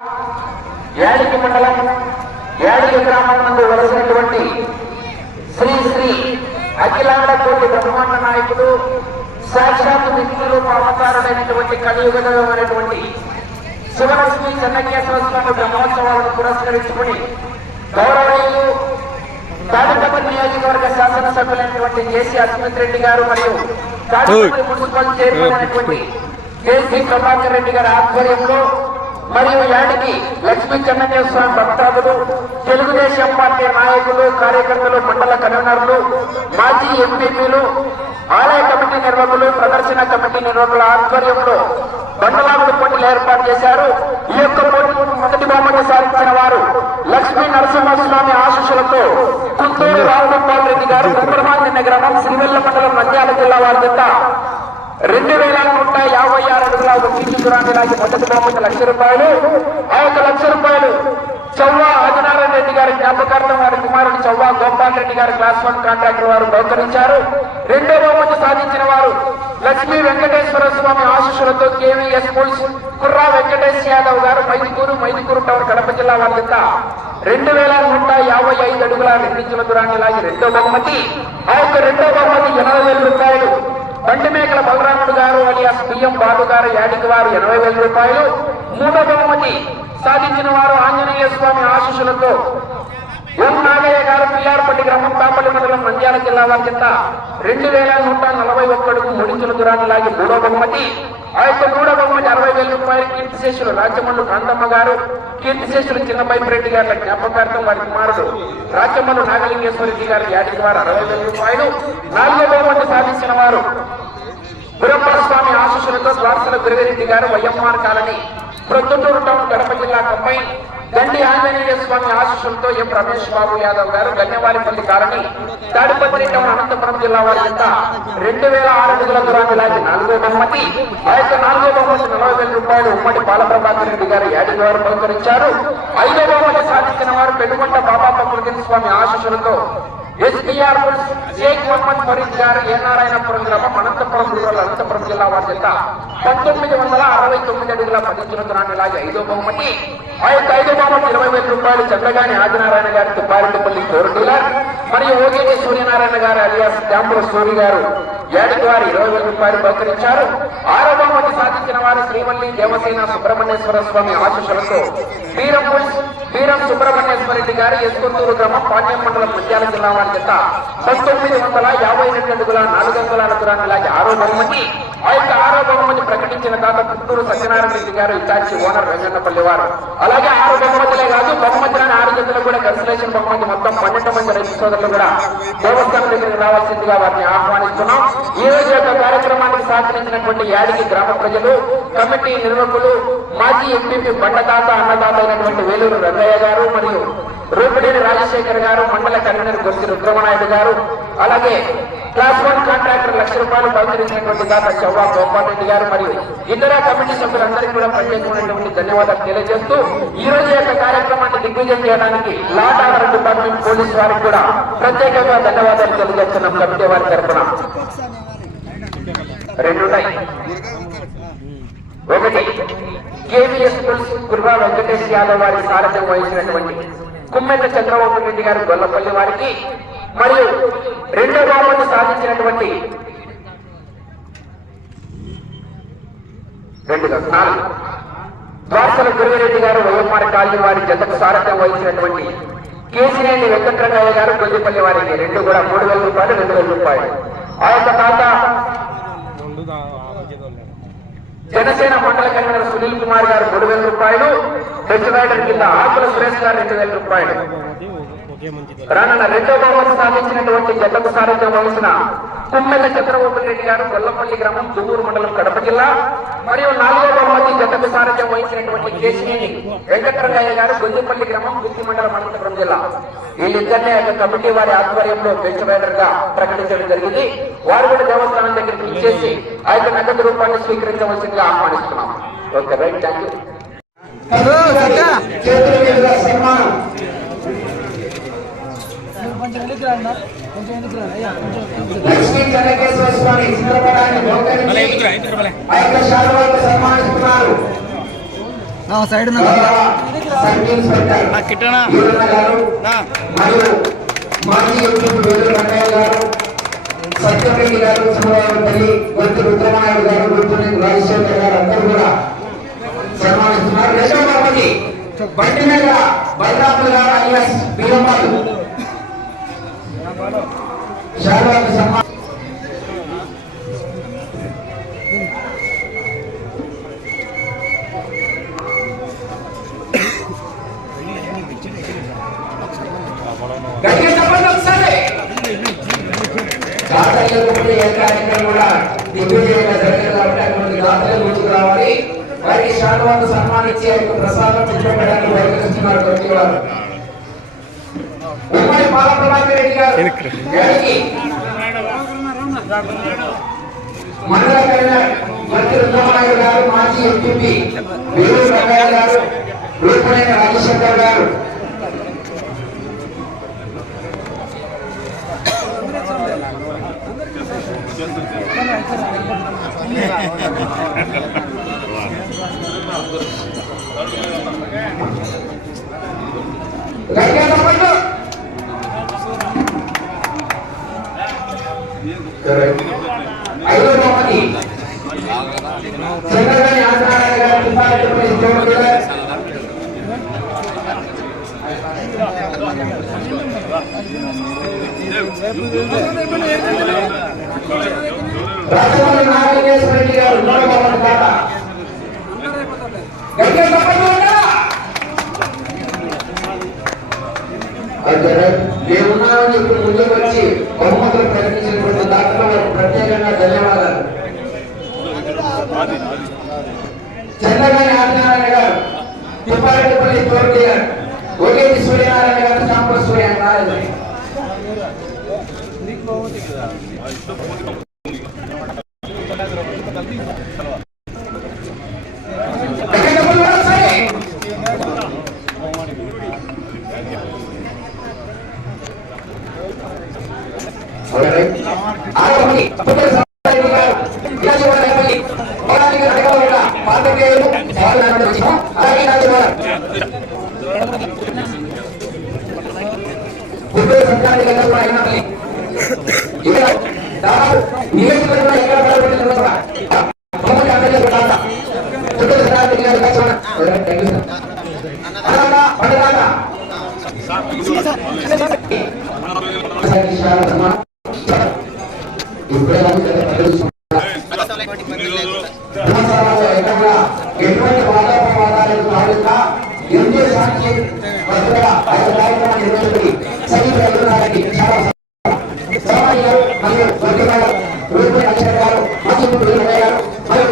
యాడికి మండలం యాడికి గ్రామం నందు వలసినటువంటి శ్రీ శ్రీ అఖిలాండ కోటి బ్రహ్మాండ నాయకుడు సాక్షాత్ మిత్రులు అవతారుడైనటువంటి కలియుగమైనటువంటి శివలక్ష్మి చెన్నకేశ్వర స్వామి బ్రహ్మోత్సవాలను పురస్కరించుకుని గౌరవనీయులు తాడిపత్రి నియోజకవర్గ శాసనసభ్యులైనటువంటి జేసీ అస్మిత్ రెడ్డి గారు మరియు తాడిపత్రి మున్సిపల్ చైర్మన్ అయినటువంటి కేసీ ప్రభాకర్ రెడ్డి గారి ఆధ్వర్యంలో మరియు యాడికి లక్ష్మీ చెన్నకేశ్వర స్వామి భక్తాదులు తెలుగుదేశం పార్టీ నాయకులు కార్యకర్తలు మండల కన్వీనర్లు మాజీ ఎంపీపీలు ఆలయ కమిటీ నిర్వాహకులు ప్రదర్శన కమిటీ నిర్వాహకుల ఆధ్వర్యంలో బండలాగుడు పోటీలు ఏర్పాటు చేశారు. ఈ యొక్క పోటీ మొదటి బహుమతి సాధించిన వారు లక్ష్మీ నరసింహస్వామి ఆశీస్సులతో కుంటూరు రావుగోపాల్ రెడ్డి గారు కుమ్మరమాంజన్న గ్రామం శ్రీవెల్ల మండలం నంద్యాల జిల్లా వారి జత 2156 అడుగుల ఒక్కించు దూరాన్ని లాగి మొదటి బహుమతి ₹1,00,000. ఆ యొక్క ₹1,00,000 చౌవా ఆదినారాయణ రెడ్డి గారి జ్ఞాపకార్థం వారి కుమారుడు చౌవా గోపాల్ రెడ్డి గారి క్లాస్ 1 కాంట్రాక్టర్ వారు బహుకరించారు. రెండో బహుమతి సాధించిన వారు లక్ష్మీ వెంకటేశ్వర స్వామి ఆశీస్సులతో కేవీఎస్ స్కూల్స్ కుర్రా వెంకటేష్ యాదవ్ గారు మైదుకూరు టవర్ కడప జిల్లా వారి జత 2155 అడుగుల 2 ఇంచుల దూరాన్ని లాగి రెండో బహుమతి. ఆ యొక్క రెండో బహుమతి ₹80,000. బండిమేకల బలరాముడు గారు అలియాస్ బియ్యం బాబు గారు యాడికి వారు ₹80,000. మూడో బహుమతి సాధించిన వారు ఆంజనేయ స్వామి ఆశీస్సులతో ఎం నాగయ్య గారు పిల్లారపల్లి గ్రామం పాపల్లి మండలం నంద్యాల జిల్లా వారి జత 2141 అడుగు 3 ఇంచుల దూరాన్ని లాగి మూడో బహుమతి. ఆ యొక్క మూడో బహుమతి ₹60,000. కీర్తిశేషులు రాచమల్లు కాంతమ్మ గారు కీర్తిశేషులు చిన్నబైపురెడ్డి గారి జ్ఞాపకార్థం వారి కుమారుడు రాచమల్లు నాగలింగేశ్వరరెడ్డి గారు యాడికి వారు ₹60,000. నాలుగో బహుమతి సాధించిన వారు గురప్పల స్వామి ఆశీస్సులతో ద్వారసల గురిరెడ్డి గారు YMR colony Proddatur town Kadapa జిల్లా కంబైన్ గండి ఆంజనేయ స్వామి ఆశీస్సులతో ఎం రమేష్ బాబు యాదవ్ గారు గన్యవారిపల్లి కాలనీ తాడిపత్రి టౌన్ అనంతపురం జిల్లా వారి జత 2006 అడుగుల దూరాన్ని లాగి నాలుగో బహుమతి. ఆ యొక్క నాలుగో బహుమతి ₹40,000 ఉమ్మడి బాలప్రభాకర్ రెడ్డి గారు యాడికి వారు బహుకరించారు. ఐదో బహుమతి సాధించిన వారు పెనుగొండ బాబా ప్రకృతి స్వామి ఆశీస్సులతో ఎస్పీఆర్ షేక్ మొహమ్మద్ ఫరీద్ గారు ఏ నారాయణపురం గ్రామం అనంతపురం రూరల్ అనంతపురం జిల్లా వారి జత 1969 అడుగుల 10 ఇంచుల దూరాన్ని లాగి ఐదో బహుమతి. ఆ యొక్క ఐదో బహుమతి ₹20,000 చంద్రగాని ఆదినారాయణ గారి తుప్పారెడ్డిపల్లి కోర్ డీలర్ మరియు ఓగేటి సూర్యనారాయణ గారు అలియాస్ డాంబుల సూరి గారు యాడికి వారు ₹20,000 బహుకరించారు. ఆరో బహుమతి సాధించిన వారు శ్రీవల్లి దేవసేన సుబ్రహ్మణ్యేశ్వర స్వామి ఆశీస్సులతో వీరం సుబ్రహ్మణ్యేశ్వరరెడ్డి గారు ఎస్కొత్తూరు గ్రామం పాట్యం మండలం నంద్యాల జిల్లా వారి జత 1952 అడుగుల 400 దూరాన్ని లాగి ఆరో బహుమతి. ఆ యొక్క ఆరో బహుమతి ప్రకటించిన దాత పుత్తూరు సత్యనారాయణ రెడ్డి గారు ఇటాచి ఓనర్ వెంకన్నపల్లి వారు. అలాగే 6 బహుమతులే కాదు బహుమతిలోని 6 జతలు కూడా కన్సలేషన్ బహుమతి మొత్తం 12 మంది రైతు సోదరులు కూడా దేవస్థానం దగ్గరికి రావాల్సిందిగా వారిని ఆహ్వానిస్తున్నాం. ఈ రోజు యొక్క కార్యక్రమానికి సహకరించినటువంటి యాడికి గ్రామ ప్రజలు కమిటీ నిర్వాహకులు మాజీ ఎంపీపీ బండదాత అన్నదాత అయినటువంటి వేలూరు రంగయ్య గారు మరియు రూపిడేని రాజశేఖర్ గారు మండల కన్వీనర్ గొర్తి రుద్రమనాయుడు గారు అలాగే క్లాస్ 1 కాంట్రాక్టర్ ₹1,00,000 బహుకరించినటువంటి దాత చౌవా గోపాల్ రెడ్డి గారు మరియు ఇతర కమిటీ సభ్యులందరికీ కూడా ప్రత్యేకమైనటువంటి ధన్యవాదాలు తెలియజేస్తూ ఈ రోజు యొక్క కార్యక్రమాన్ని దిగ్విజయం చేయడానికి law and order department police వారికి కూడా ప్రత్యేకంగా ధన్యవాదాలు తెలియజేస్తున్నాం. కమిటీ వారి తరఫున రెండున్నాయి. ఒకటి కేవీఎస్ కుర్రా వెంకటేష్ యాదవ్ వారి సారథ్యం వహించినటువంటి కుమ్మెట్ల చంద్రబాబు రెడ్డి గారు గొల్లపల్లి వారికి మరియు రెండో బహుమతి సాధించినటువంటి 4 ద్వారసల గురిరెడ్డి గారు వైఎంఆర్ కాలనీ వారి జతకు సారథ్యం వహించినటువంటి కేసినేని వెంకటరంగయ్య గారు గొల్లిపల్లి వారికి రెండు కూడా ₹3,000 ₹2,000. ఆ యొక్క తాత జనసేన మండల కన్వీనర్ సునీల్ కుమార్ గారు ₹3,000. బెస్ట్ రైడర్ కింద ఆకుల సురేష్ గారు ₹2,000. రానున్న రెండో బహుమతి సాధించినటువంటి జతకు సారథ్యం వహించిన కుమ్మెల్ల చంద్రబాబు రెడ్డి గారు గొల్లపల్లి గ్రామం దువ్వూరు మండలం కడప జిల్లా మరియు నాలుగో బహుమతి జతకు సారథ్యం వహించినటువంటి కేసినేని వెంకటరంగయ్య గారు గొల్లిపల్లి గ్రామం గుత్తి మండలం అనంతపురం జిల్లా. వీళ్ళిద్దరినే కమిటీ వారి ఆధ్వర్యంలో బెస్ట్ రైడర్ గా ప్రకటించడం జరిగింది. వారు కూడా దేవస్థానం దగ్గరికి ఇచ్చేసి ఆ యొక్క నగదు రూపాన్ని స్వీకరించవలసిందిగా ఆహ్వానిస్తున్నాం. Okay right, thank you. Lakshmi Chennakeshwara Swamy చిత్రపటాన్ని సన్మానిస్తున్నారు. సైడ్ కిట్టనా మరియు మాజీ ఎంపీ వేలు రంగయ్య గారు, సత్యరెడ్డి గారు, సుమరావుపల్లి గొంతు రుద్రమాయుడు గారు, గుంటూరు రాజశేఖర్ గారు అందరూ కూడా సన్మానిస్తున్నారు. రెండవ బహుమతి బండి మీద బలరాములు గారు అలియాస్ బీరమ్మాలు శారదాకు సన్మానం. ఏ కార్యక్రమం కూడా దిగ్విజయంగా జరిగింది కాబట్టి అటువంటి దాతలు ముందుకు రావాలి. వారికి శారదాకు సన్మానించి ప్రసాదం చూపెట్టడానికి బయలుదేరుతున్నారు కమిటీ వారు. ఉమ్మడి బాలప్రభాకర్ రెడ్డి గారు, మండల కన్వీనర్ మంత్రి రుద్రమాయుడు గారు, మాజీ ఎంపీ వేలు రంగయ్య గారు, రూపనేని రాజశేఖర్ గారు, ఐదో బహుమతి చంద్రగాని ఆంధ్రారాయణ గారు, తిప్పారెడ్డిపల్లి జోడుగా రాజమౌళి నాగేశ్వర రెడ్డి గారు, మూడవ బహుమతి దాత. మేమున్నామని చెప్పి ముందుకు వచ్చి బహుమతులు ప్రకటించినటువంటి దాంట్లో వారికి ప్రత్యేకంగా ధన్యవాదాలు. చంద్రగాని ఆదినారాయణ గారు, తిప్పారెడ్డిపల్లి తోటి గారు, ఒకేటి సూర్యనారాయణ గారు, శాంపుల సూర్యనారాయణ. ఎటువంటి వాదాపవాదాలకు కాకుండా ఎంతో సాక్షి భద్రగా ఆయన కార్యక్రమాన్ని నిర్వహించి సైనికులు ఎదురున్నారని చాలా మరియు రూపాయి అక్షర గారు, మాజీ గారు మరియు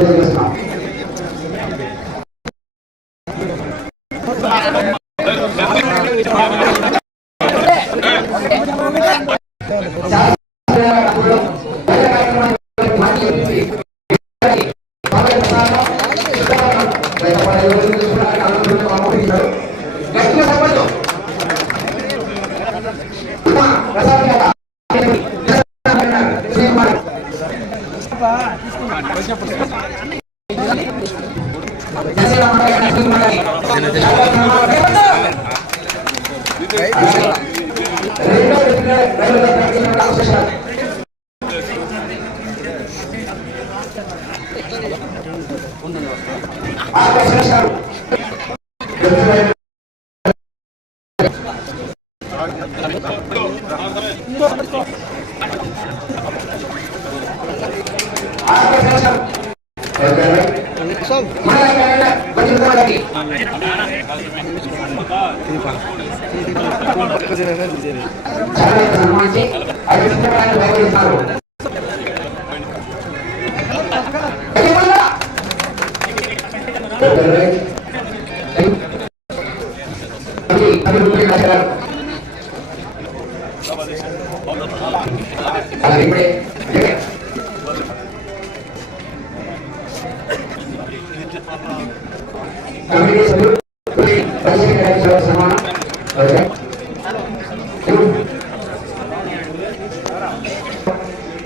తెలియజేస్తున్నాం.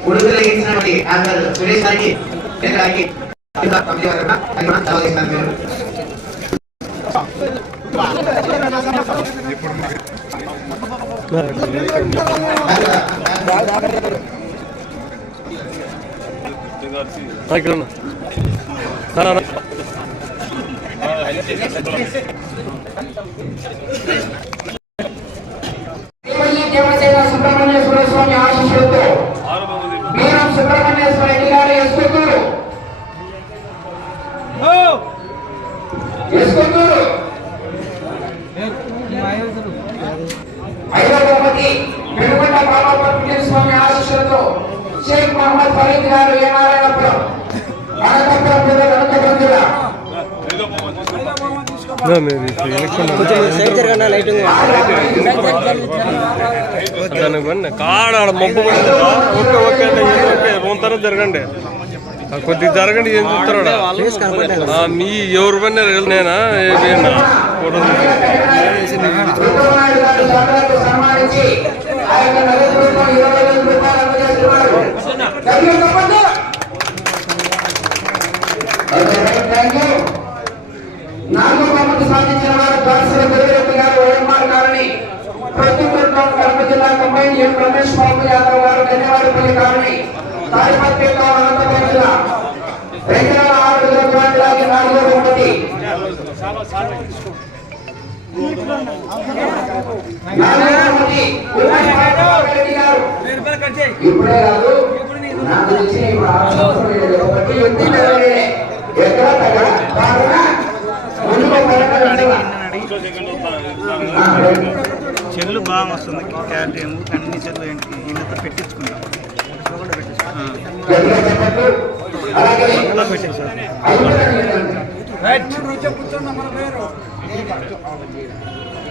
ఉడుకులు ఇచ్చినటువంటి డాక్టర్ సురేష్ గారికి కమిటీ వారు సుబ్రహ్మణ్యేశ్వర స్వామి ఆశీస్సులతో మీరం సుబ్రహ్మణ్యేశ్వర రెడ్డి గారు ఎస్కొత్తూరు ఐదవ బహుమతి పెనుగొండ బాబాపట్ల స్వామి ఆశీస్సులతో షేక్ మహమ్మద్ ఫరీద్ గారు ఏనారాయణపురం అనంతపురం అనంతపురం జిల్లా కాడ మబ్బు ఓకే ఓకే రోంతన జరగండి కొద్దిగా జరగండి ఏం చెప్తారా మీ ఎవరు పని నేనా నాలుగో బహుమతి సాధించిన వారు దాసరి దేవిరెడ్డి గారు ఓఎంఆర్ కాలనీ ప్రతిపక్షం కడప జిల్లా కంబైన్ ఎం రమేష్ బాబు యాదవ్ గారు ధన్యవాదపల్లి కాలనీ తాడిపత్రిక అనంతపురం జిల్లా 2006 జిల్లాకి నాలుగో బహుమతి ఇప్పుడే కాదు నాకు తెలిసి ఎక్కడ చెల్లు బాగా వస్తుంది క్యారెట్ ఏమో అన్ని చెల్లు ఇంత పెట్టించుకుంటాం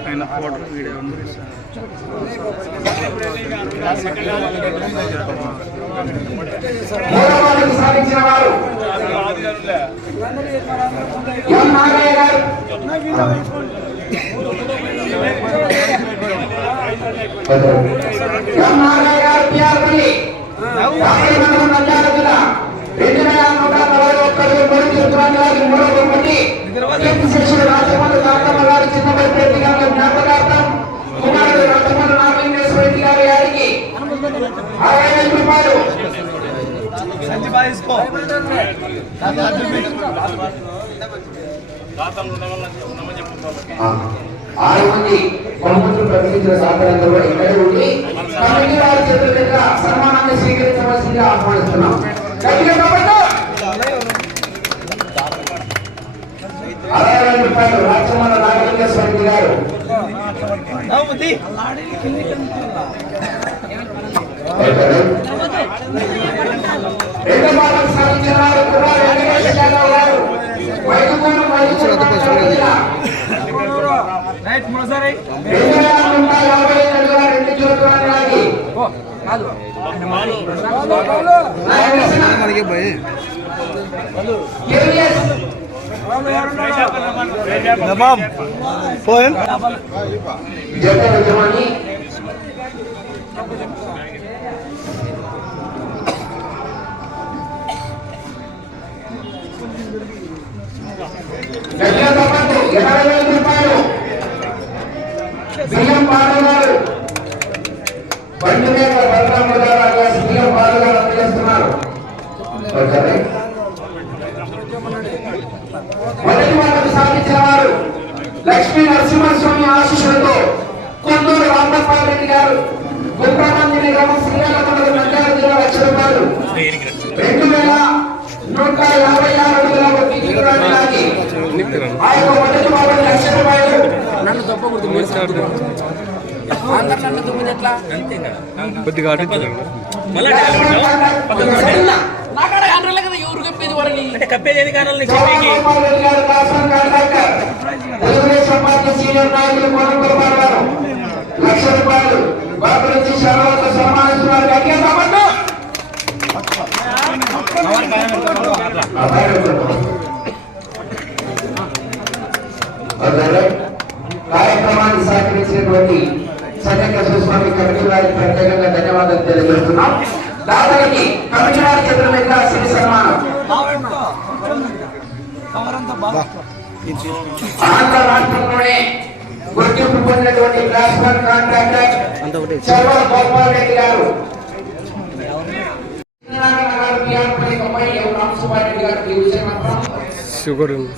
ఆయన ఫోటో వీడియో సాధించిన వారు చిన్నపల్లి రెడ్డి గారి జ్ఞాపకార్థం కుమారుడు రత్నమల్లి నాగలింగేశ్వర రెడ్డి గారి గారికి 65 రూపాయలు ఆరు మంది బహుమతులు ప్రకటించిన సహకారంతో ఇక్కడే ఉండి కమిటీ వారి చేతుల మీద సన్మానాన్ని స్వీకరించవలసిందిగా ఆహ్వానిస్తున్నాం. 65 రూపాయలు రాచమల్ల నాగలింగేశ్వర రెడ్డి గారు. రెండో భాగం సాధించిన వారు కుమార్ వెంకటేశ్వర యాదవ్ గారు వైద్యకోణం బియ్యం పాడగారు బండి మీద బలరాముడు గారు బియ్యం పాడగారు అందజేస్తున్నారు. మొదటి వాటిని సాధించిన వారు లక్ష్మీ నరసింహస్వామి ఆశీస్సులతో కొందూరు రామపాల్ రెడ్డి గారు గుప్రమందిని గ్రామం శ్రీకాకుళం నంద్యాల జిల్లా 1,00,000 రూపాయలు 2,156 అడుగుల వడ్డీ ఆ యొక్క మొదటి వాటిని 1,00,000 రూపాయలు. నన్ను తప్పకూడదు కొద్దిగా కప్పేది కారణాలు తెలుగుదేశం పార్టీ సీనియర్ నాయకులు కోనంపల్లి గారు 1,00,000 రూపాయలు వారి నుంచి శర్మలతో సన్మానిస్తున్నారు. కార్యక్రమాన్ని సహకరించినటువంటి సత్యకేశ్వర స్వామి కమిటీ వారికి ప్రత్యేకంగా ధన్యవాదాలు తెలియజేస్తున్నాం. దాదాపు కమిషనర్ చేతుల మీదుగా శ్రీ సన్మానం. ఆంధ్ర రాష్ట్రంలోనే గుర్తింపు పొందినటువంటి క్లాస్ 1 కాంట్రాక్టర్ చర్వల గోపాల్ రెడ్డి గారు,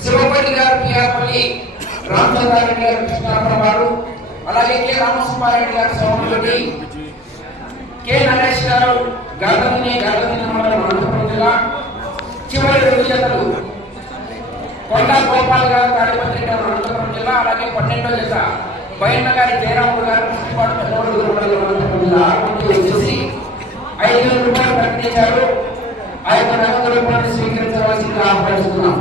శివపల్లి గారు పిఆర్పల్లి, రామచంద్రారెడ్డి గారు కృష్ణాపురం వారు, అలాగే కె రామసుబ్బారెడ్డి గారు సోమరెడ్డి, కె నరేష్ గారు గర్భని మండలం అనంతపురం జిల్లా. చివరి 2 జతలు కొండా గోపాల్ గారు తాడిపత్రి అనంతపురం జిల్లా. అలాగే 12వ జత బయన్న గారి జయరాముడు గారు కృష్ణపాడు మండలం అనంతపురం జిల్లా. వచ్చేసి 5,000 రూపాయలు ప్రకటించారు. ఆ యొక్క నగదు రూపాయలు స్వీకరించవలసిందిగా ఆహ్వానిస్తున్నాం.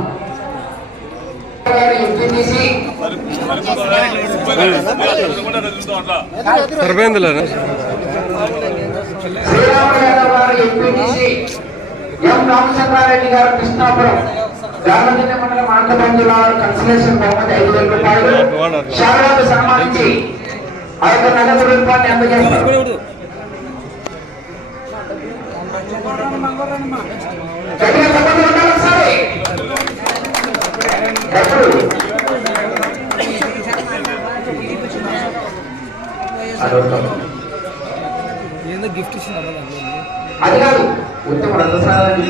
శ్రీరాములు గారు ఎంపీటీసీ, ఎం రామచంద్రారెడ్డి గారు కృష్ణాపురం, గార్లదిన్నె మండలం అనంతపురం జిల్లా కన్సలేషన్ బహుమతి 5,000 రూపాయలు. శారదాకు సన్మానించి ఆ యొక్క నగదు రూపాన్ని అందజేస్తారు. గిఫ్ట్ ఇచ్చిన అది కాదు ఉత్తమ రథసారథి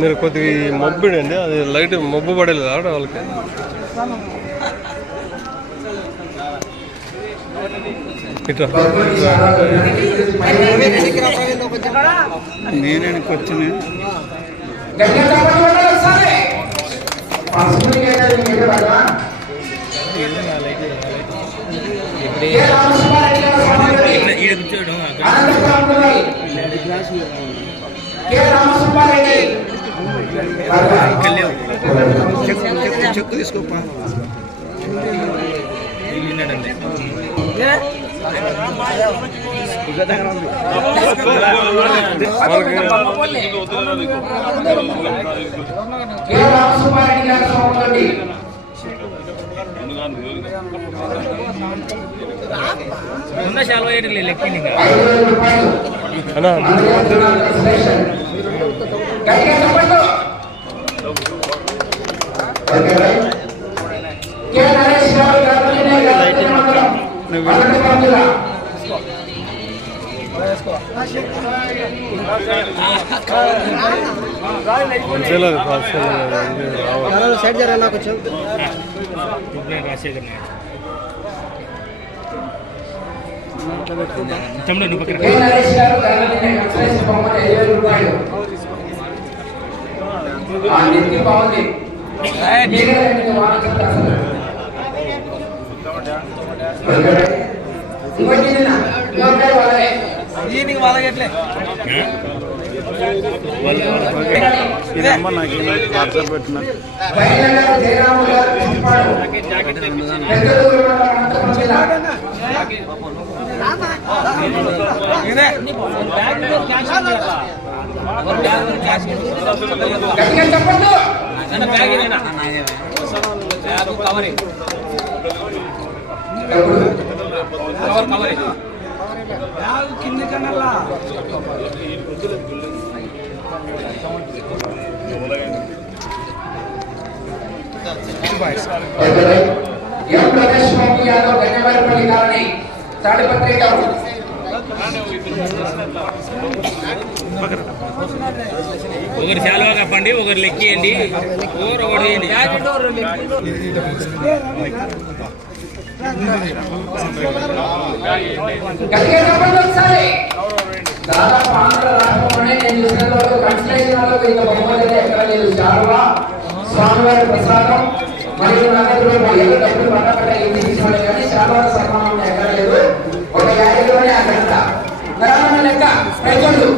మీరు కొద్దిగా మబ్బుడండి, అది లైట్ మబ్బు పడలేదు ఆడ వాళ్ళకి. ఇట్లా నేనే వచ్చిన చెక్కు తీసుకోపా. సైడ్ జరగనా కొంచెం. ఇదమ్మా నాకు వాట్సాప్ పెట్టిన కింద కనల్లా ఒకరు శాలువా కప్పండి, ఒకరు లెక్కియండి, ఒకటి దాదాపు ఆంధ్ర రాష్ట్రంలోనే నేను చూసిన కన్స్ట్రక్షన్ ఇంత బహుమతి ఎక్కడ లేదు. శాలువా, స్వామివారి ప్రసాదం మరియు నగదులు డబ్బులు పట్టపట్ట ఇంటి తీసుకోవాలి కానీ శాలువా సన్మానం ఎక్కడ లేదు. ఒక 50లోనే అక్కడ లెక్క రైతులు